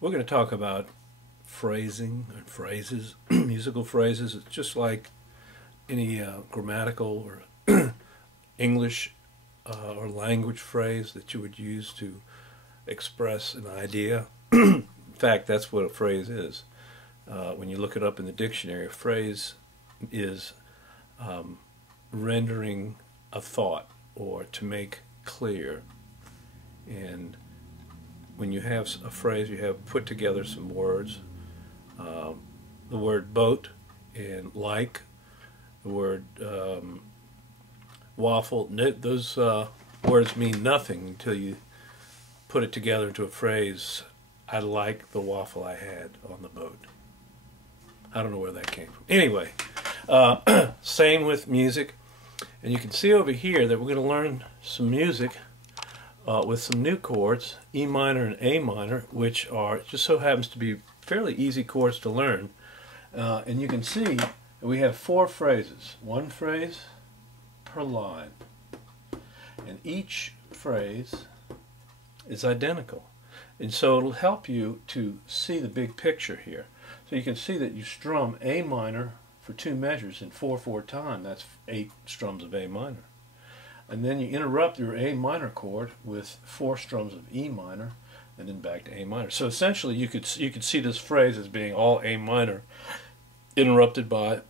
We're going to talk about phrasing and phrases, musical phrases. It's just like any grammatical or English or language phrase that you would use to express an idea. In fact, that's what a phrase is. When you look it up in the dictionary, a phrase is rendering a thought or to make clear. And when you have a phrase, you have put together some words. The word boat and like, the word waffle, those words mean nothing until you put it together into a phrase. I like the waffle I had on the boat. I don't know where that came from. Anyway, same with music. And you can see over here that we're going to learn some music with some new chords, E minor and A minor, which are, just so happens to be fairly easy chords to learn. And you can see that we have 4 phrases, one phrase per line. And each phrase is identical. And so it'll help you to see the big picture here. So you can see that you strum A minor for 2 measures in 4/4 time. That's 8 strums of A minor. And then you interrupt your A minor chord with 4 strums of E minor, and then back to A minor. So essentially, you could see this phrase as being all A minor, interrupted by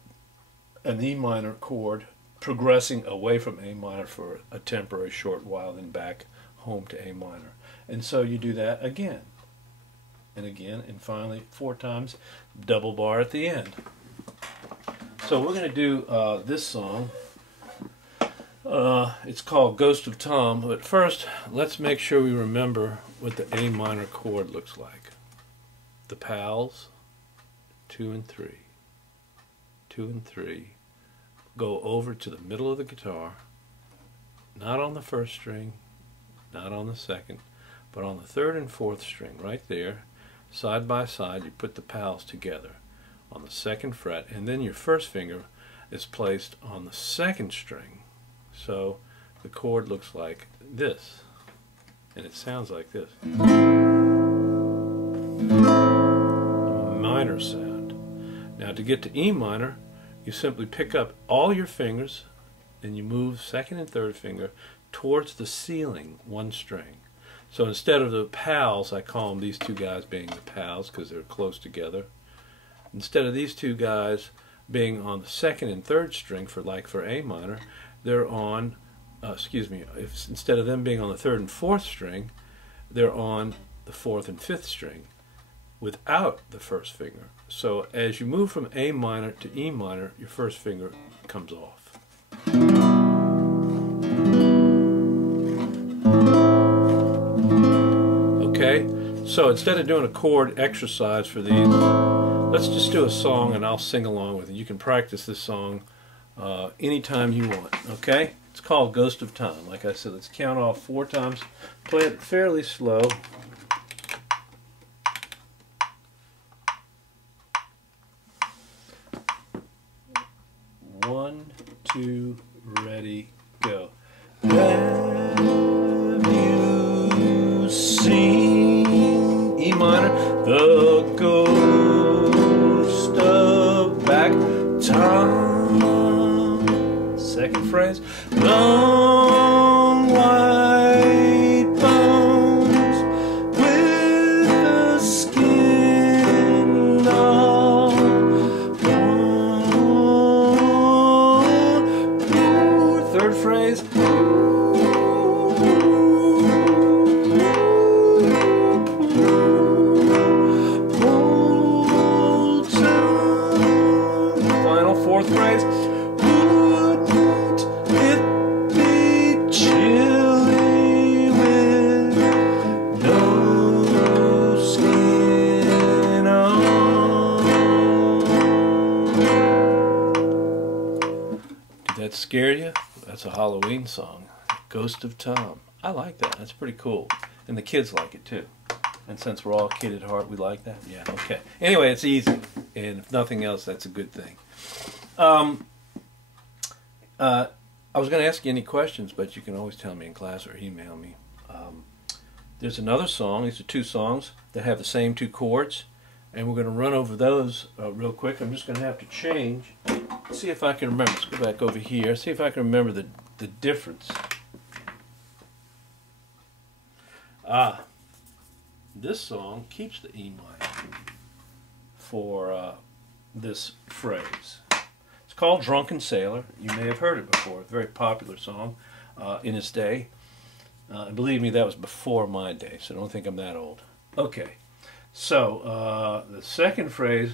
an E minor chord, progressing away from A minor for a temporary short while, then back home to A minor. And so you do that again, and again, and finally 4 times, double bar at the end. So we're going to do this song. It's called Ghost of Tom, but first let's make sure we remember what the A minor chord looks like. The pals, 2 and 3, 2 and 3, go over to the middle of the guitar, not on the 1st string, not on the 2nd, but on the 3rd and 4th string, right there, side by side. You put the pals together on the 2nd fret, and then your 1st finger is placed on the 2nd string. So the chord looks like this, and it sounds like this. A minor sound. Now to get to E minor, you simply pick up all your fingers, and you move 2nd and 3rd finger towards the ceiling, 1 string. So instead of the pals, I call them, these 2 guys being the pals because they're close together. Instead of these 2 guys being on the 2nd and 3rd string for A minor, they're on, instead of them being on the 3rd and 4th string, they're on the 4th and 5th string without the 1st finger. So as you move from A minor to E minor, your 1st finger comes off. Okay, so instead of doing a chord exercise for these, let's just do a song and I'll sing along with it. You can practice this song anytime you want, okay? It's called Ghost of Tom. Like I said, let's count off 4 times. Play it fairly slow. One, 2, ready, go. Have you seen E minor, the ghost of back Tom? 2nd phrase, long white bones with the skin all bone. 3rd phrase, final 4th phrase, that scare you? That's a Halloween song, Ghost of Tom. I like that. That's pretty cool. And the kids like it too. And since we're all kid at heart, we like that? Yeah, okay. Anyway, it's easy. And if nothing else, that's a good thing. I was going to ask you any questions, but you can always tell me in class or email me. there's another song. These are two songs that have the same two chords, and we're going to run over those real quick. I'm just going to have to change. See if I can remember. Let's go back over here. See if I can remember the difference. This song keeps the E minor for this phrase. It's called Drunken Sailor. You may have heard it before. It's a very popular song in its day. And believe me, that was before my day, so don't think I'm that old. Okay, so the second phrase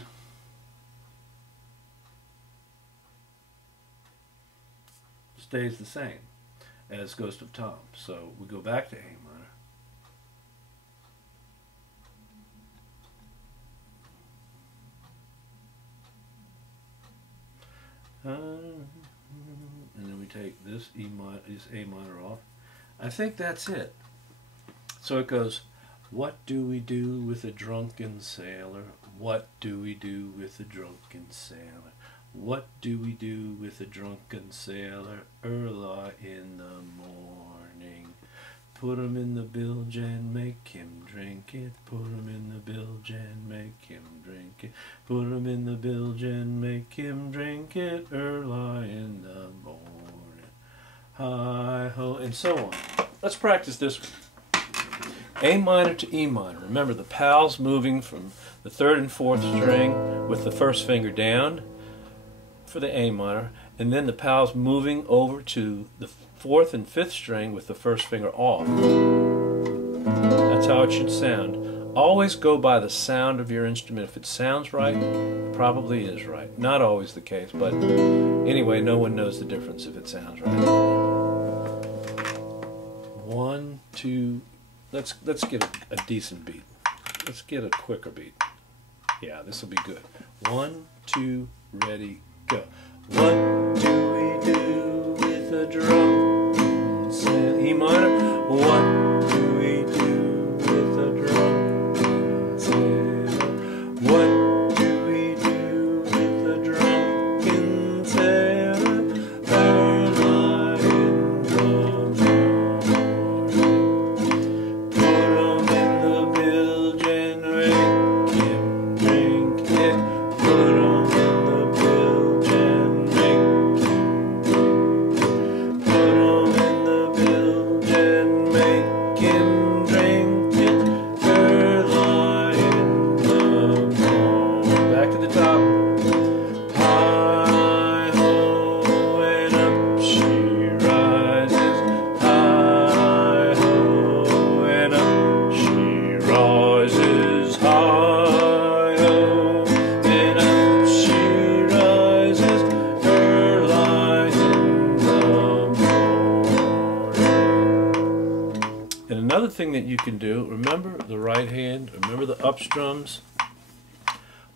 stays the same as Ghost of Tom. So we go back to A minor. And then we take this A minor off. I think that's it. So it goes, what do we do with a drunken sailor? What do we do with a drunken sailor? What do we do with a drunken sailor early in the morning? Put him in the bilge and make him drink it. Put him in the bilge and make him drink it. Put him in the bilge and make him drink it early in the morning. Hi ho, and so on. Let's practice this one. A minor to E minor. Remember, the pal's moving from the third and fourth string with the first finger down for the A minor, and then the pal's moving over to the fourth and fifth string with the first finger off. That's how it should sound. Always go by the sound of your instrument. If it sounds right, it probably is right. Not always the case, but anyway, no one knows the difference if it sounds right. 1, 2, let's get a decent beat. Let's get a quicker beat. Yeah, this will be good. 1, 2, ready, go. What do we do with a drunken sailor? E minor. What do we do with a drunken sailor? What do we do with a drunken sailor? Early in the morning. Put him in the bilge and make him drink it. Put him in the bilge and make him drink it. Put him in the bilge and make him drink it. Early in the morning. Back to the top. Hi ho and up she rises. Hi ho and up she rises. Hi ho and up she rises. Early in the morning. And another thing that you can do, remember the right hand, remember the up strums.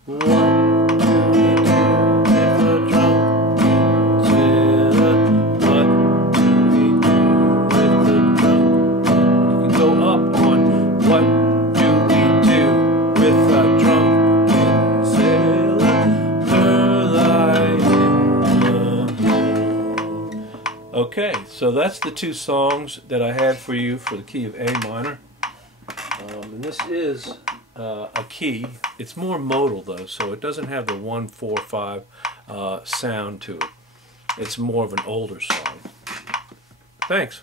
What do we do with a drunken sailor? What do we do with a drunken? You can go up on what do we do with a drunken sailor early in the morning. Okay, so that's the two songs that I had for you for the key of A minor. And this is a key. It's more modal though, so it doesn't have the 1, 4, 5 sound to it. It's more of an older song. Thanks.